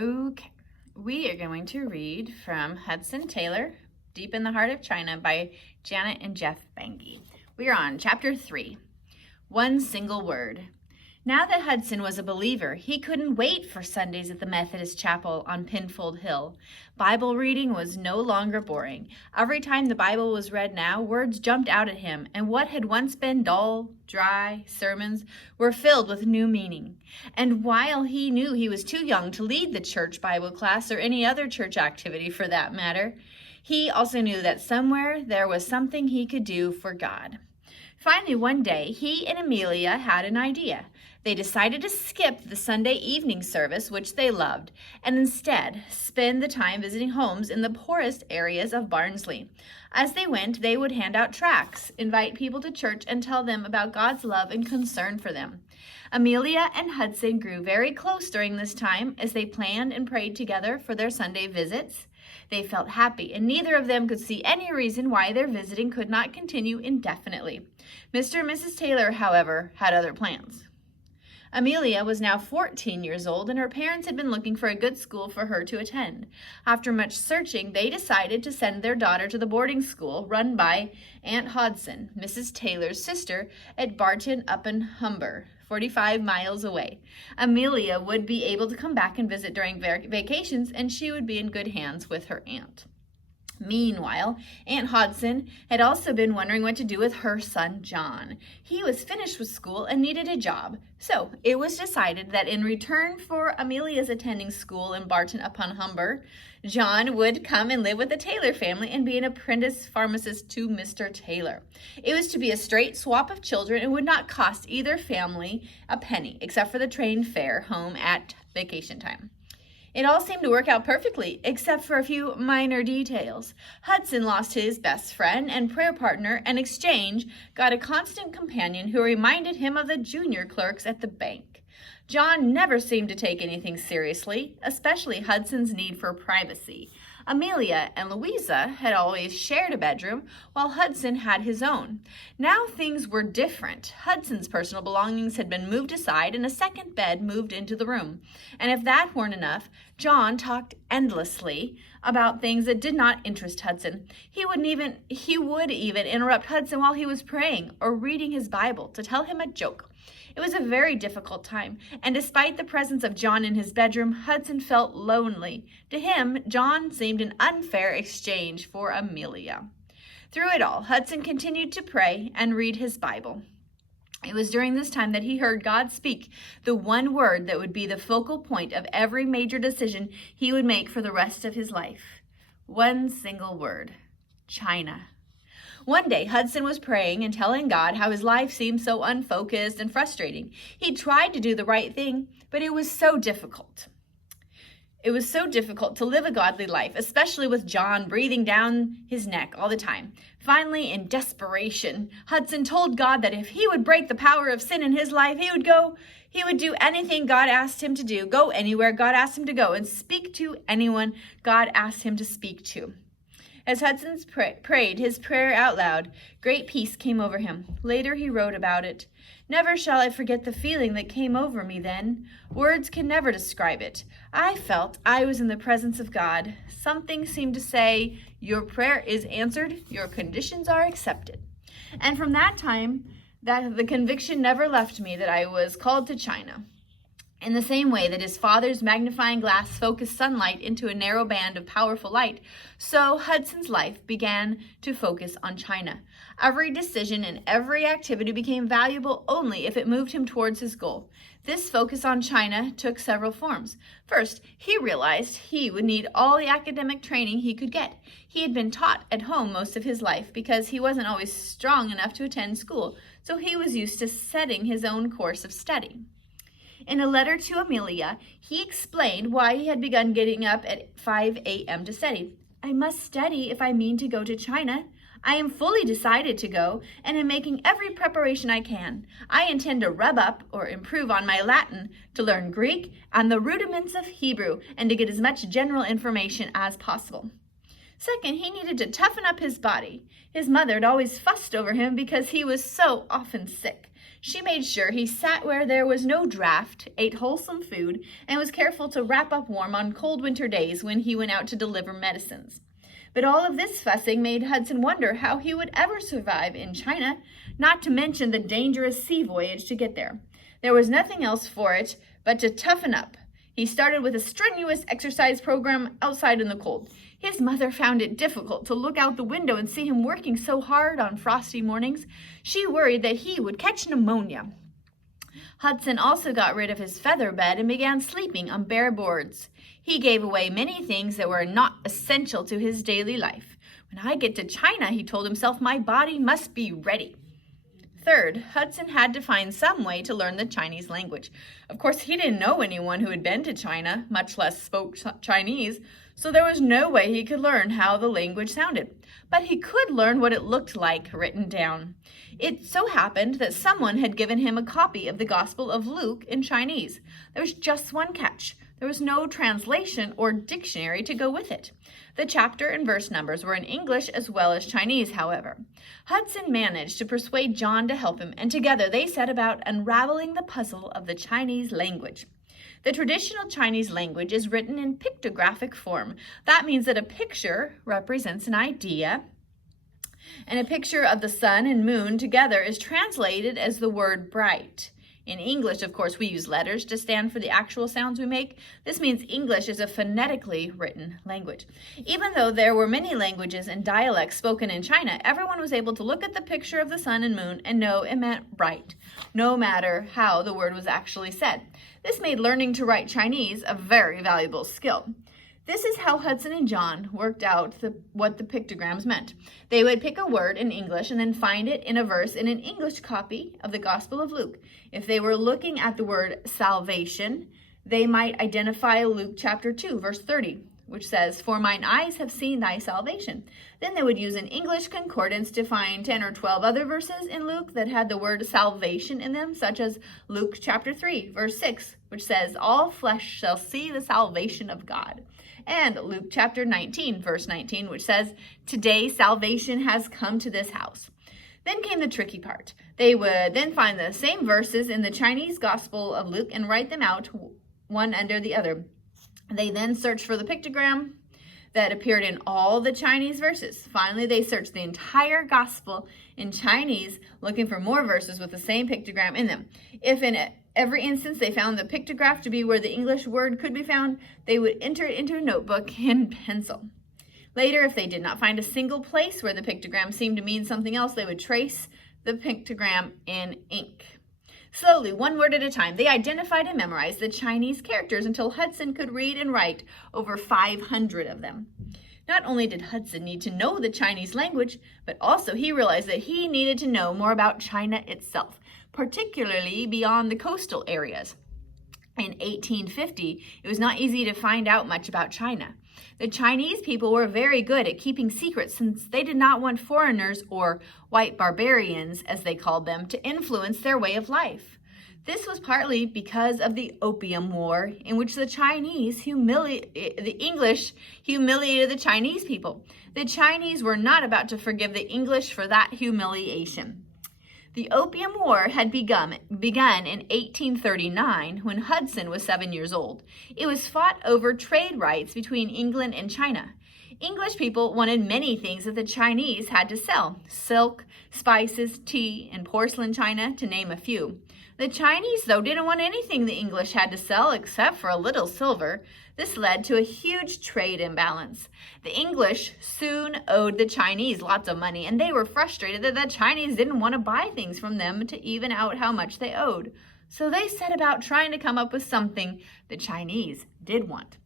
Okay, we are going to read from Hudson Taylor, Deep in the Heart of China by Janet and Geoff Benge. We are on chapter 3, One Single Word. Now that Hudson was a believer, he couldn't wait for Sundays at the Methodist Chapel on Pinfold Hill. Bible reading was no longer boring. Every time the Bible was read now, words jumped out at him, and what had once been dull, dry sermons were filled with new meaning. And while he knew he was too young to lead the church Bible class or any other church activity for that matter, he also knew that somewhere there was something he could do for God. Finally, one day, he and Amelia had an idea. They decided to skip the Sunday evening service, which they loved, and instead spend the time visiting homes in the poorest areas of Barnsley. As they went, they would hand out tracts, invite people to church, and tell them about God's love and concern for them. Amelia and Hudson grew very close during this time as they planned and prayed together for their Sunday visits. They felt happy, and neither of them could see any reason why their visiting could not continue indefinitely. Mr. and Mrs. Taylor, however, had other plans. Amelia was now 14 years old, and her parents had been looking for a good school for her to attend. After much searching, they decided to send their daughter to the boarding school run by Aunt Hudson, Mrs. Taylor's sister, at Barton upon Humber, 45 miles away. Amelia would be able to come back and visit during vacations, and she would be in good hands with her aunt. Meanwhile, Aunt Hudson had also been wondering what to do with her son, John. He was finished with school and needed a job, so it was decided that in return for Amelia's attending school in Barton upon Humber, John would come and live with the Taylor family and be an apprentice pharmacist to Mr. Taylor. It was to be a straight swap of children and would not cost either family a penny, except for the train fare home at vacation time. It all seemed to work out perfectly, except for a few minor details. Hudson lost his best friend and prayer partner, and exchange got a constant companion who reminded him of the junior clerks at the bank. John never seemed to take anything seriously, especially Hudson's need for privacy. Amelia and Louisa had always shared a bedroom, while Hudson had his own. Now things were different. Hudson's personal belongings had been moved aside and a second bed moved into the room. And if that weren't enough, John talked endlessly about things that did not interest Hudson. He would even interrupt Hudson while he was praying or reading his Bible to tell him a joke. It was a very difficult time, and despite the presence of John in his bedroom, Hudson felt lonely. To him, John seemed an unfair exchange for Amelia. Through it all, Hudson continued to pray and read his Bible. It was during this time that he heard God speak the one word that would be the focal point of every major decision he would make for the rest of his life. One single word: China. One day, Hudson was praying and telling God how his life seemed so unfocused and frustrating. He tried to do the right thing, but it was so difficult. It was so difficult to live a godly life, especially with John breathing down his neck all the time. Finally, in desperation, Hudson told God that if he would break the power of sin in his life, he would do anything God asked him to do, go anywhere God asked him to go, and speak to anyone God asked him to speak to. As Hudson prayed his prayer out loud, great peace came over him. Later he wrote about it. Never shall I forget the feeling that came over me then. Words can never describe it. I felt I was in the presence of God. Something seemed to say, your prayer is answered, your conditions are accepted. And from that time, the conviction never left me that I was called to China. In the same way that his father's magnifying glass focused sunlight into a narrow band of powerful light, so Hudson's life began to focus on China. Every decision and every activity became valuable only if it moved him towards his goal. This focus on China took several forms. First, he realized he would need all the academic training he could get. He had been taught at home most of his life because he wasn't always strong enough to attend school, so he was used to setting his own course of study. In a letter to Amelia, he explained why he had begun getting up at 5 a.m. to study. I must study if I mean to go to China. I am fully decided to go, and am making every preparation I can. I intend to rub up or improve on my Latin, to learn Greek and the rudiments of Hebrew, and to get as much general information as possible. Second, he needed to toughen up his body. His mother had always fussed over him because he was so often sick. She made sure he sat where there was no draught, ate wholesome food, and was careful to wrap up warm on cold winter days when he went out to deliver medicines. But all of this fussing made Hudson wonder how he would ever survive in China, not to mention the dangerous sea voyage to get there. There was nothing else for it but to toughen up. He started with a strenuous exercise program outside in the cold. His mother found it difficult to look out the window and see him working so hard on frosty mornings. She worried that he would catch pneumonia. Hudson also got rid of his feather bed and began sleeping on bare boards. He gave away many things that were not essential to his daily life. When I get to China, he told himself, my body must be ready. Third, Hudson had to find some way to learn the Chinese language. Of course, he didn't know anyone who had been to China, much less spoke Chinese, so there was no way he could learn how the language sounded. But he could learn what it looked like written down. It so happened that someone had given him a copy of the Gospel of Luke in Chinese. There was just one catch. There was no translation or dictionary to go with it. The chapter and verse numbers were in English as well as Chinese, however. Hudson managed to persuade John to help him, and together they set about unraveling the puzzle of the Chinese language. The traditional Chinese language is written in pictographic form. That means that a picture represents an idea, and a picture of the sun and moon together is translated as the word bright. In English, of course, we use letters to stand for the actual sounds we make. This means English is a phonetically written language. Even though there were many languages and dialects spoken in China, everyone was able to look at the picture of the sun and moon and know it meant bright, no matter how the word was actually said. This made learning to write Chinese a very valuable skill. This is how Hudson and John worked out what the pictograms meant. They would pick a word in English and then find it in a verse in an English copy of the Gospel of Luke. If they were looking at the word salvation, they might identify Luke chapter 2, verse 30, which says, "For mine eyes have seen thy salvation." Then they would use an English concordance to find 10 or 12 other verses in Luke that had the word salvation in them, such as Luke chapter 3, verse 6, which says, "All flesh shall see the salvation of God." And Luke chapter 19, verse 19, which says, "Today salvation has come to this house." Then came the tricky part. They would then find the same verses in the Chinese Gospel of Luke and write them out one under the other. They then searched for the pictogram that appeared in all the Chinese verses. Finally, they searched the entire Gospel in Chinese, looking for more verses with the same pictogram in them. If in every instance they found the pictograph to be where the English word could be found, they would enter it into a notebook in pencil. Later, if they did not find a single place where the pictogram seemed to mean something else, they would trace the pictogram in ink. Slowly, one word at a time, they identified and memorized the Chinese characters until Hudson could read and write over 500 of them. Not only did Hudson need to know the Chinese language, but also he realized that he needed to know more about China itself, particularly beyond the coastal areas. In 1850, it was not easy to find out much about China. The Chinese people were very good at keeping secrets since they did not want foreigners, or white barbarians as they called them, to influence their way of life. This was partly because of the Opium War, in which the English humiliated the Chinese people. The Chinese were not about to forgive the English for that humiliation. The Opium War had begun in 1839 when Hudson was 7 years old. It was fought over trade rights between England and China. English people wanted many things that the Chinese had to sell: silk, spices, tea, and porcelain china, to name a few. The Chinese, though, didn't want anything the English had to sell except for a little silver. This led to a huge trade imbalance. The English soon owed the Chinese lots of money, and they were frustrated that the Chinese didn't want to buy things from them to even out how much they owed. So they set about trying to come up with something the Chinese did want.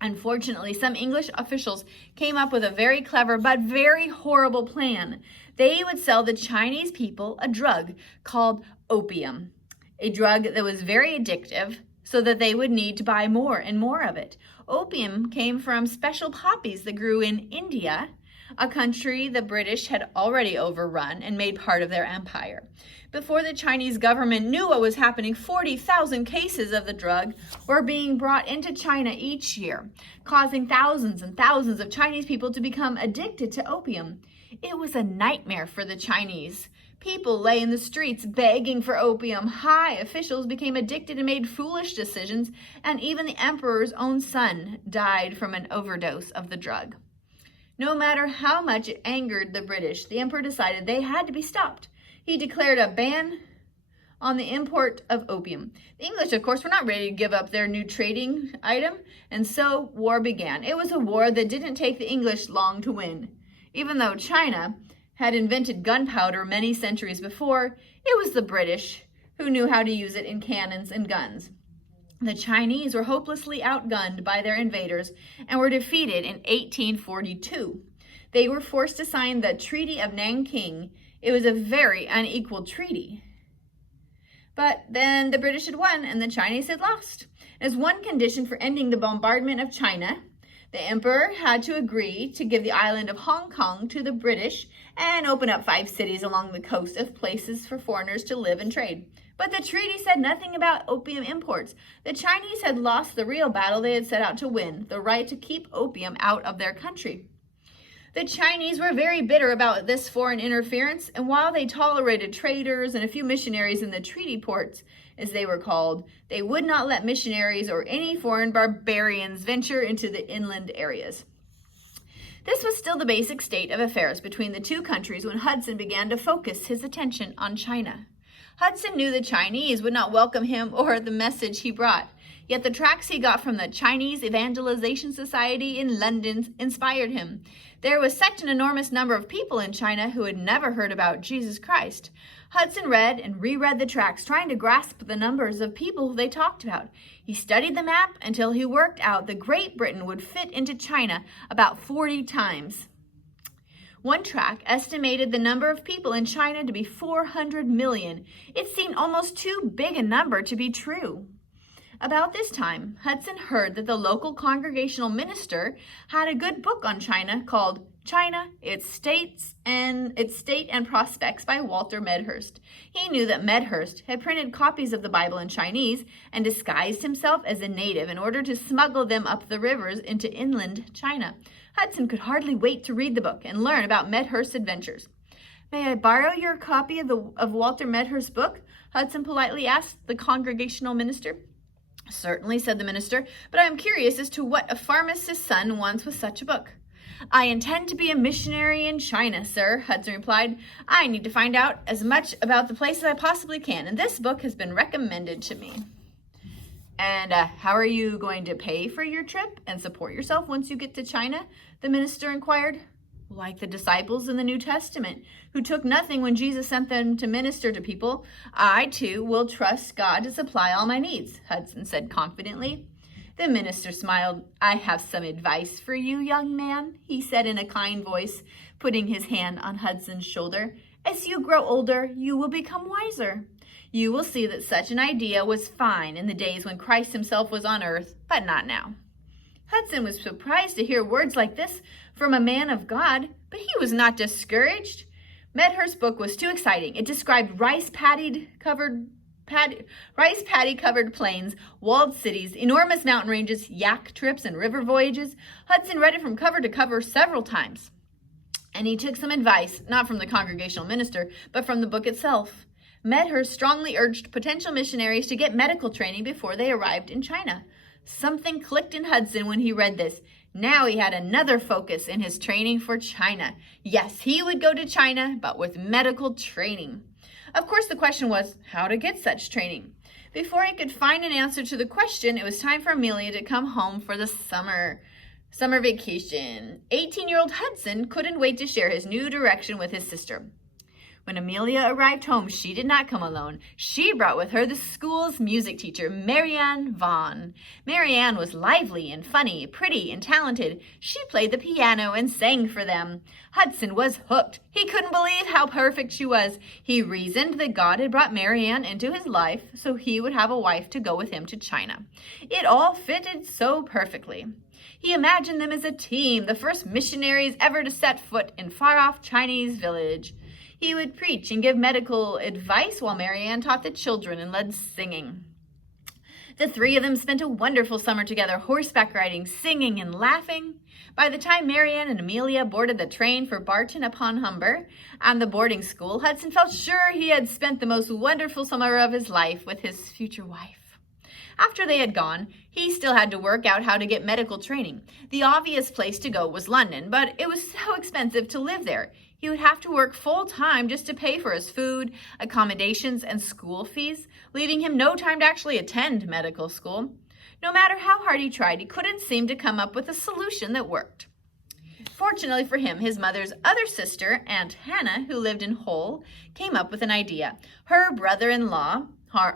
Unfortunately, some English officials came up with a very clever but very horrible plan. They would sell the Chinese people a drug called opium, a drug that was very addictive, so that they would need to buy more and more of it. Opium came from special poppies that grew in India, a country the British had already overrun and made part of their empire. Before the Chinese government knew what was happening, 40,000 cases of the drug were being brought into China each year, causing thousands and thousands of Chinese people to become addicted to opium. It was a nightmare for the Chinese People lay in the streets begging for opium. High officials became addicted and made foolish decisions, and even the emperor's own son died from an overdose of the drug. No matter how much it angered the British, the emperor decided they had to be stopped. He declared a ban on the import of opium. The English, of course, were not ready to give up their new trading item, and so war began. It was a war that didn't take the English long to win. Even though China had invented gunpowder many centuries before, it was the British who knew how to use it in cannons and guns. The Chinese were hopelessly outgunned by their invaders and were defeated in 1842. They were forced to sign the Treaty of Nanking. It was a very unequal treaty. But then the British had won and the Chinese had lost. As one condition for ending the bombardment of China, the emperor had to agree to give the island of Hong Kong to the British and open up 5 cities along the coast of places for foreigners to live and trade. But the treaty said nothing about opium imports. The Chinese had lost the real battle they had set out to win, the right to keep opium out of their country. The Chinese were very bitter about this foreign interference, and while they tolerated traders and a few missionaries in the treaty ports, as they were called, they would not let missionaries or any foreign barbarians venture into the inland areas. This was still the basic state of affairs between the two countries when Hudson began to focus his attention on China. Hudson knew the Chinese would not welcome him or the message he brought, yet the tracts he got from the Chinese Evangelization Society in London inspired him. There was such an enormous number of people in China who had never heard about Jesus Christ. Hudson read and reread the tracts, trying to grasp the numbers of people they talked about. He studied the map until he worked out that Great Britain would fit into China about 40 times. One tract estimated the number of people in China to be 400 million. It seemed almost too big a number to be true. About this time, Hudson heard that the local congregational minister had a good book on China called China, Its State and Prospects by Walter Medhurst. He knew that Medhurst had printed copies of the Bible in Chinese and disguised himself as a native in order to smuggle them up the rivers into inland China. Hudson could hardly wait to read the book and learn about Medhurst's adventures. "May I borrow your copy of Walter Medhurst's book?" Hudson politely asked the congregational minister. "Certainly," said the minister, "but I am curious as to what a pharmacist's son wants with such a book." "I intend to be a missionary in China, sir," Hudson replied. "I need to find out as much about the place as I possibly can, and this book has been recommended to me." "And how are you going to pay for your trip and support yourself once you get to China?" the minister inquired. "Like the disciples in the New Testament, who took nothing when Jesus sent them to minister to people, I, too, will trust God to supply all my needs," Hudson said confidently. The minister smiled. "I have some advice for you, young man," he said in a kind voice, putting his hand on Hudson's shoulder. "As you grow older, you will become wiser. You will see that such an idea was fine in the days when Christ himself was on earth, but not now." Hudson was surprised to hear words like this from a man of God, but he was not discouraged. Medhurst's book was too exciting. It described rice paddy covered plains, walled cities, enormous mountain ranges, yak trips, and river voyages. Hudson read it from cover to cover several times. And he took some advice, not from the congregational minister, but from the book itself. Medhurst strongly urged potential missionaries to get medical training before they arrived in China. Something clicked in Hudson when he read this. Now he had another focus in his training for China. Yes, he would go to China, but with medical training. Of course, the question was how to get such training. Before he could find an answer to the question, it was time for Amelia to come home for the summer vacation. 18-year-old Hudson couldn't wait to share his new direction with his sister. When Amelia arrived home, she did not come alone. She brought with her the school's music teacher, Marianne Vaughn. Marianne was lively and funny, pretty and talented. She played the piano and sang for them. Hudson was hooked. He couldn't believe how perfect she was. He reasoned that God had brought Marianne into his life so he would have a wife to go with him to China. It all fitted so perfectly. He imagined them as a team, the first missionaries ever to set foot in far-off Chinese village. He would preach and give medical advice while Marianne taught the children and led singing. The three of them spent a wonderful summer together, horseback riding, singing, and laughing. By the time Marianne and Amelia boarded the train for Barton upon Humber and the boarding school, Hudson felt sure he had spent the most wonderful summer of his life with his future wife. After they had gone, he still had to work out how to get medical training. The obvious place to go was London, but it was so expensive to live there. He would have to work full-time just to pay for his food, accommodations, and school fees, leaving him no time to actually attend medical school. No matter how hard he tried, he couldn't seem to come up with a solution that worked. Fortunately for him, his mother's other sister, Aunt Hannah, who lived in Hull, came up with an idea. Her brother-in-law,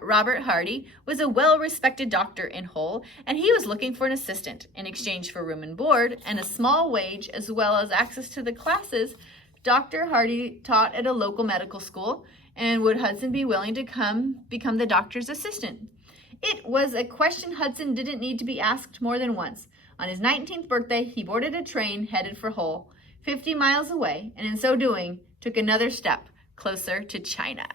Robert Hardy, was a well-respected doctor in Hull, and he was looking for an assistant. In exchange for room and board and a small wage, as well as access to the classes, Dr. Hardy taught at a local medical school, and would Hudson be willing to become the doctor's assistant? It was a question Hudson didn't need to be asked more than once. On his 19th birthday, he boarded a train headed for Hull, 50 miles away, and in so doing, took another step closer to China.